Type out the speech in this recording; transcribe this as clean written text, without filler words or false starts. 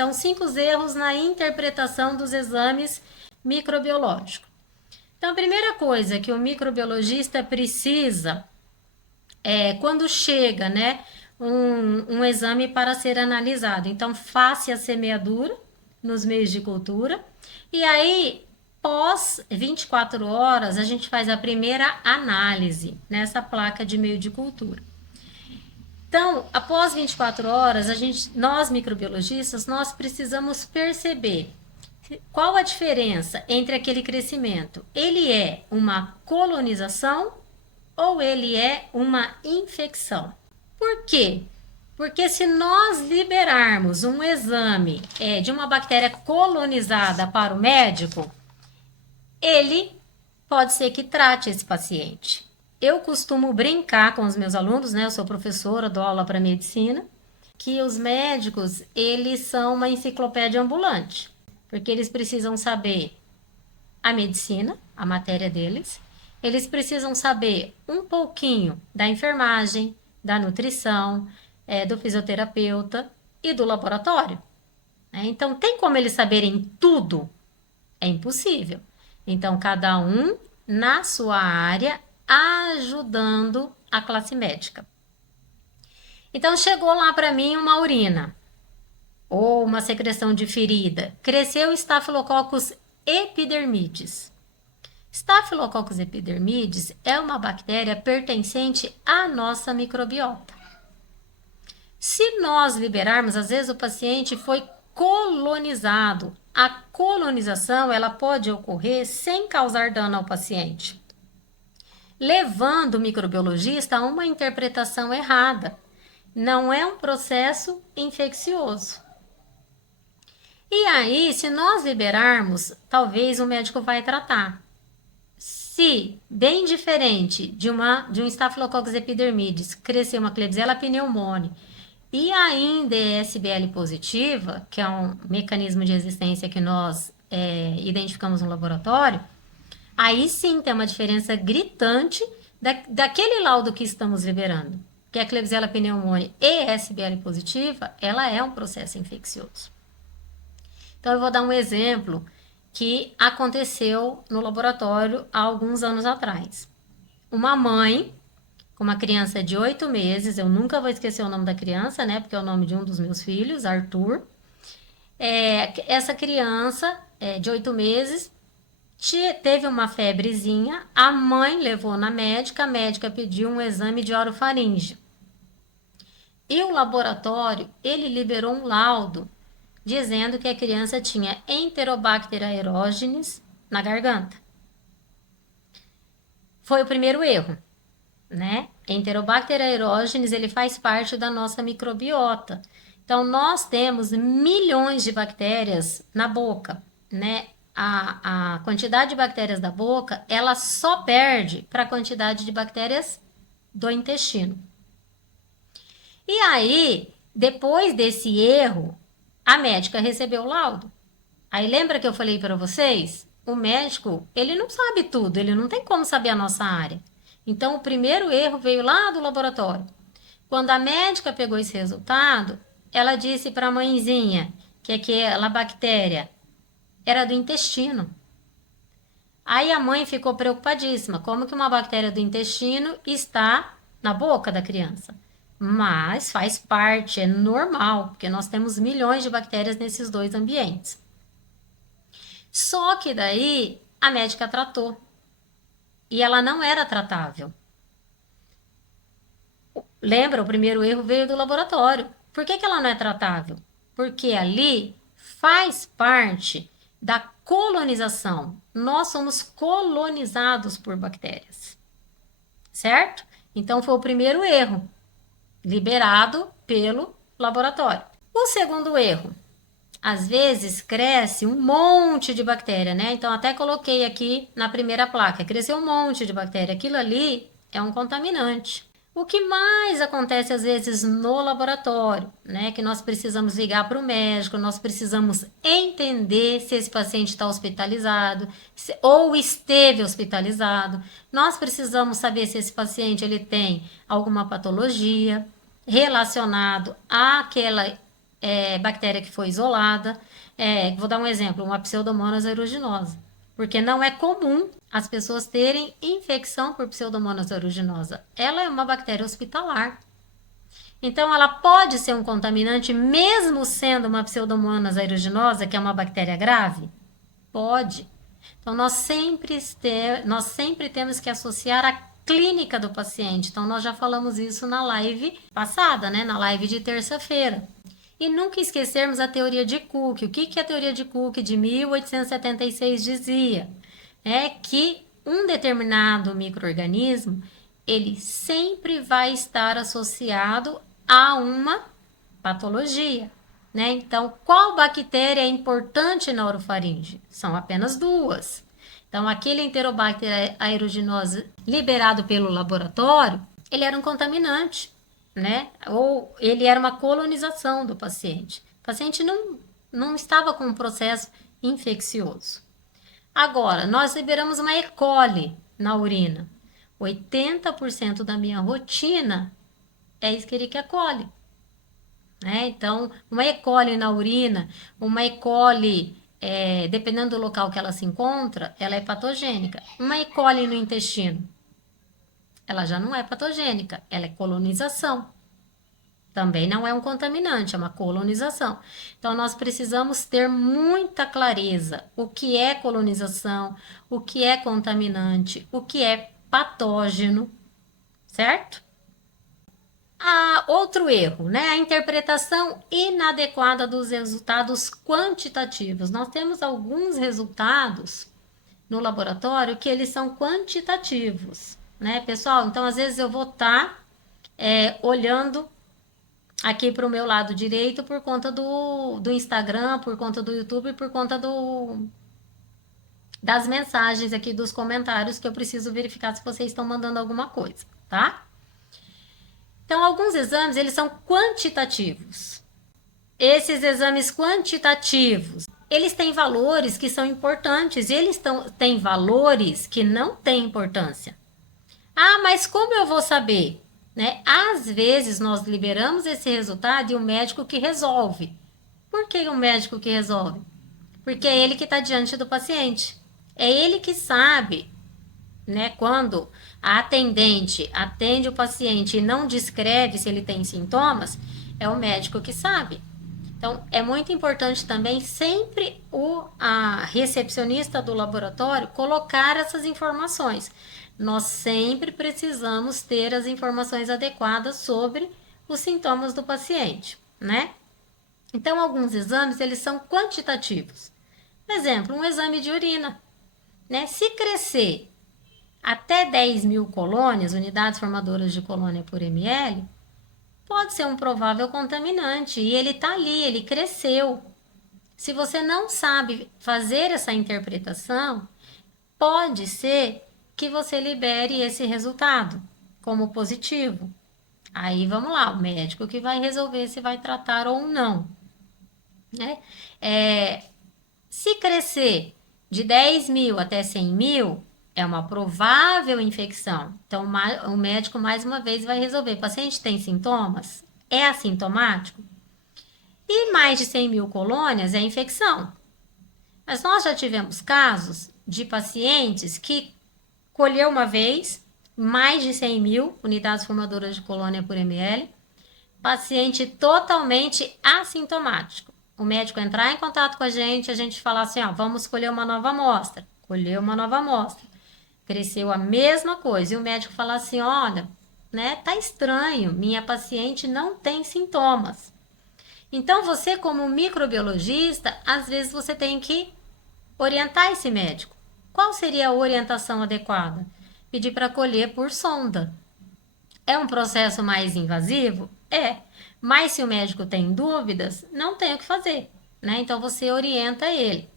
Então, 5 erros na interpretação dos exames microbiológicos. Então, a primeira coisa que o microbiologista precisa quando chega, né, um exame para ser analisado. Então, faça a semeadura nos meios de cultura e aí, pós 24 horas, a gente faz a primeira análise nessa placa de meio de cultura. Então, após 24 horas, nós microbiologistas, nós precisamos perceber qual a diferença entre aquele crescimento. Ele é uma colonização ou ele é uma infecção? Por quê? Porque se nós liberarmos um exame de uma bactéria colonizada para o médico, ele pode ser que trate esse paciente. Eu costumo brincar com os meus alunos, né? Eu sou professora, dou aula para medicina, que os médicos, eles são uma enciclopédia ambulante, porque eles precisam saber a medicina, a matéria deles, eles precisam saber um pouquinho da enfermagem, da nutrição, do fisioterapeuta e do laboratório. Então, tem como eles saberem tudo? É impossível. Então, cada um na sua área, ajudando a classe médica. Então, chegou lá para mim uma urina ou uma secreção de ferida. Cresceu Staphylococcus epidermidis. Staphylococcus epidermidis é uma bactéria pertencente à nossa microbiota. Se nós liberarmos, às vezes o paciente foi colonizado. A colonização ela pode ocorrer sem causar dano ao paciente, levando o microbiologista a uma interpretação errada. Não é um processo infeccioso. E aí, se nós liberarmos, talvez o médico vai tratar. Se, bem diferente de um Staphylococcus epidermidis, crescer uma Klebsiella pneumoniae e ainda é SBL positiva, que é um mecanismo de resistência que nós identificamos no laboratório, aí sim tem uma diferença gritante daquele laudo que estamos liberando. Que a Klebsiella pneumoniae e SBL positiva, ela é um processo infeccioso. Então, eu vou dar um exemplo que aconteceu no laboratório há alguns anos atrás. Uma mãe com uma criança de 8 meses, eu nunca vou esquecer o nome da criança, né? Porque é o nome de um dos meus filhos, Arthur. Essa criança de 8 meses teve uma febrezinha, a mãe levou na médica, a médica pediu um exame de orofaringe. E o laboratório, ele liberou um laudo dizendo que a criança tinha Enterobacter aerogenes na garganta. Foi o primeiro erro, né? Enterobacter aerogenes, ele faz parte da nossa microbiota. Então, nós temos milhões de bactérias na boca, né? A quantidade de bactérias da boca, ela só perde para a quantidade de bactérias do intestino. E aí, depois desse erro, a médica recebeu o laudo. Aí lembra que eu falei para vocês? O médico, ele não sabe tudo, ele não tem como saber a nossa área. Então, o primeiro erro veio lá do laboratório. Quando a médica pegou esse resultado, ela disse para a mãezinha que aquela bactéria era do intestino. Aí a mãe ficou preocupadíssima. Como que uma bactéria do intestino está na boca da criança? Mas faz parte, é normal, porque nós temos milhões de bactérias nesses dois ambientes. Só que daí a médica tratou. E ela não era tratável. Lembra, o primeiro erro veio do laboratório. Por que ela não é tratável? Porque ali faz parte da colonização. Nós somos colonizados por bactérias. Certo? Então foi o primeiro erro, liberado pelo laboratório. O segundo erro, às vezes cresce um monte de bactéria, né? Então até coloquei aqui na primeira placa, cresceu um monte de bactéria. Aquilo ali é um contaminante. O que mais acontece às vezes no laboratório, né? Que nós precisamos ligar para o médico, nós precisamos entender se esse paciente está hospitalizado ou esteve hospitalizado. Nós precisamos saber se esse paciente ele tem alguma patologia relacionado àquela bactéria que foi isolada. Vou dar um exemplo, uma Pseudomonas aeruginosa. Porque não é comum as pessoas terem infecção por Pseudomonas aeruginosa. Ela é uma bactéria hospitalar. Então, ela pode ser um contaminante mesmo sendo uma Pseudomonas aeruginosa, que é uma bactéria grave? Pode. Então, nós sempre temos que associar a clínica do paciente. Então, nós já falamos isso na live passada, né? Na live de terça-feira. E nunca esquecermos a teoria de Cook. O que a teoria de Cook de 1876 dizia? É que um determinado micro-organismo, ele sempre vai estar associado a uma patologia. Né? Então, qual bactéria é importante na orofaringe? São apenas duas. Então, aquele Enterobacter aeruginosa liberado pelo laboratório, ele era um contaminante, né? Ou ele era uma colonização do paciente. O paciente não estava com um processo infeccioso. Agora, nós liberamos uma E. coli na urina. 80% da minha rotina é Escherichia coli. Né? Então, uma E. coli na urina, uma E. coli, dependendo do local que ela se encontra, ela é patogênica. Uma E. coli no intestino, ela já não é patogênica, ela é colonização. Também não é um contaminante, é uma colonização. Então, nós precisamos ter muita clareza o que é colonização, o que é contaminante, o que é patógeno, certo? Outro erro, né? A interpretação inadequada dos resultados quantitativos. Nós temos alguns resultados no laboratório que eles são quantitativos, né, pessoal? Então, às vezes eu vou estar olhando aqui para o meu lado direito por conta do Instagram, por conta do YouTube, por conta das mensagens aqui, dos comentários, que eu preciso verificar se vocês estão mandando alguma coisa, tá? Então, alguns exames, eles são quantitativos. Esses exames quantitativos, eles têm valores que são importantes e eles têm valores que não têm importância. Mas como eu vou saber? Né? Às vezes, nós liberamos esse resultado e o médico que resolve. Por que o médico que resolve? Porque é ele que está diante do paciente. É ele que sabe, né, quando a atendente atende o paciente e não descreve se ele tem sintomas, é o médico que sabe. Então, é muito importante também sempre a recepcionista do laboratório colocar essas informações. Nós sempre precisamos ter as informações adequadas sobre os sintomas do paciente, né? Então, alguns exames, eles são quantitativos. Por exemplo, um exame de urina, né? Se crescer até 10.000 colônias, unidades formadoras de colônia por ml, pode ser um provável contaminante e ele está ali, ele cresceu. Se você não sabe fazer essa interpretação, pode ser que você libere esse resultado como positivo. Aí vamos lá, o médico que vai resolver se vai tratar ou não. Né? Se crescer de 10.000 até 100.000, é uma provável infecção. Então, o médico, mais uma vez, vai resolver. O paciente tem sintomas? É assintomático? E mais de 100.000 colônias é infecção. Mas nós já tivemos casos de pacientes que colheu uma vez mais de 100.000 unidades formadoras de colônia por ml, paciente totalmente assintomático. O médico entrar em contato com a gente falar assim, vamos colher uma nova amostra. Colheu uma nova amostra. Cresceu a mesma coisa. E o médico falar assim, olha, né, tá estranho, minha paciente não tem sintomas. Então, você como microbiologista, às vezes você tem que orientar esse médico. Qual seria a orientação adequada? Pedir para colher por sonda. É um processo mais invasivo? É. Mas se o médico tem dúvidas, não tem o que fazer, né? Então, você orienta ele.